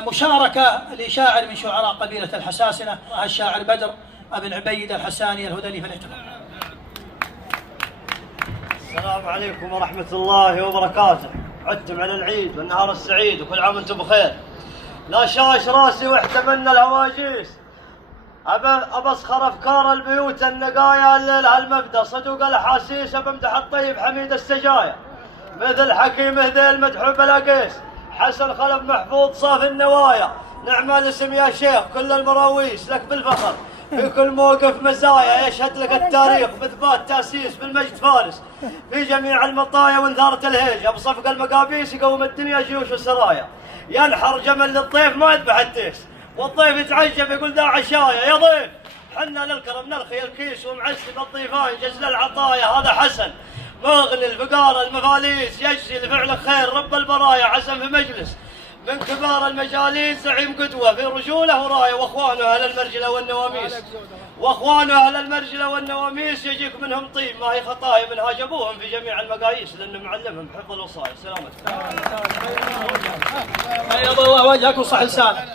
مشاركة لشاعر من شعراء قبيلة الحساسنة، الشاعر بدر بن عبيد الحساني الهذلي، فليتفضل. السلام عليكم ورحمة الله وبركاته. عدتم على العيد والنهار السعيد وكل عام وانتم بخير. لا شاش راسي واحتملنا الهواجيس، أبسخر أفكار البيوت النقايا الليل هالمبدأ صدوق الأحاسيس، بمدح الطيب حميد السجايا مثل حكيم ذيل مدحو بلا قيس، حسن خلف محفوظ صافي النوايا، نعم الاسم يا شيخ كل المراويس لك بالفخر في كل موقف مزايا، يشهد لك التاريخ بإثبات تأسيس بالمجد فارس في جميع المطايا وانثارة الهيج، بصفق المقابيس يقوم الدنيا جيوش وسرايا، ينحر جمل للضيف ما يذبح التيس، والضيف يتعجب يقول ذا عشايا يا ضيف حنا للكرم نرخي الكيس ومعسب الضيفان جزل العطايا، هذا حسن مغني الفقار المفاليس يجزي لفعل خير رب البرايا، عزم في مجلس من كبار المجاليس زعيم قدوة في رجوله وراية، واخوانه اهل المرجلة والنواميس يجيك منهم طيب ما هي خطايا منها جابوهم في جميع المقاييس لانه معلمهم حفظ الوصايا. سلامتكم. بيض الله وجهك وصح لسانك.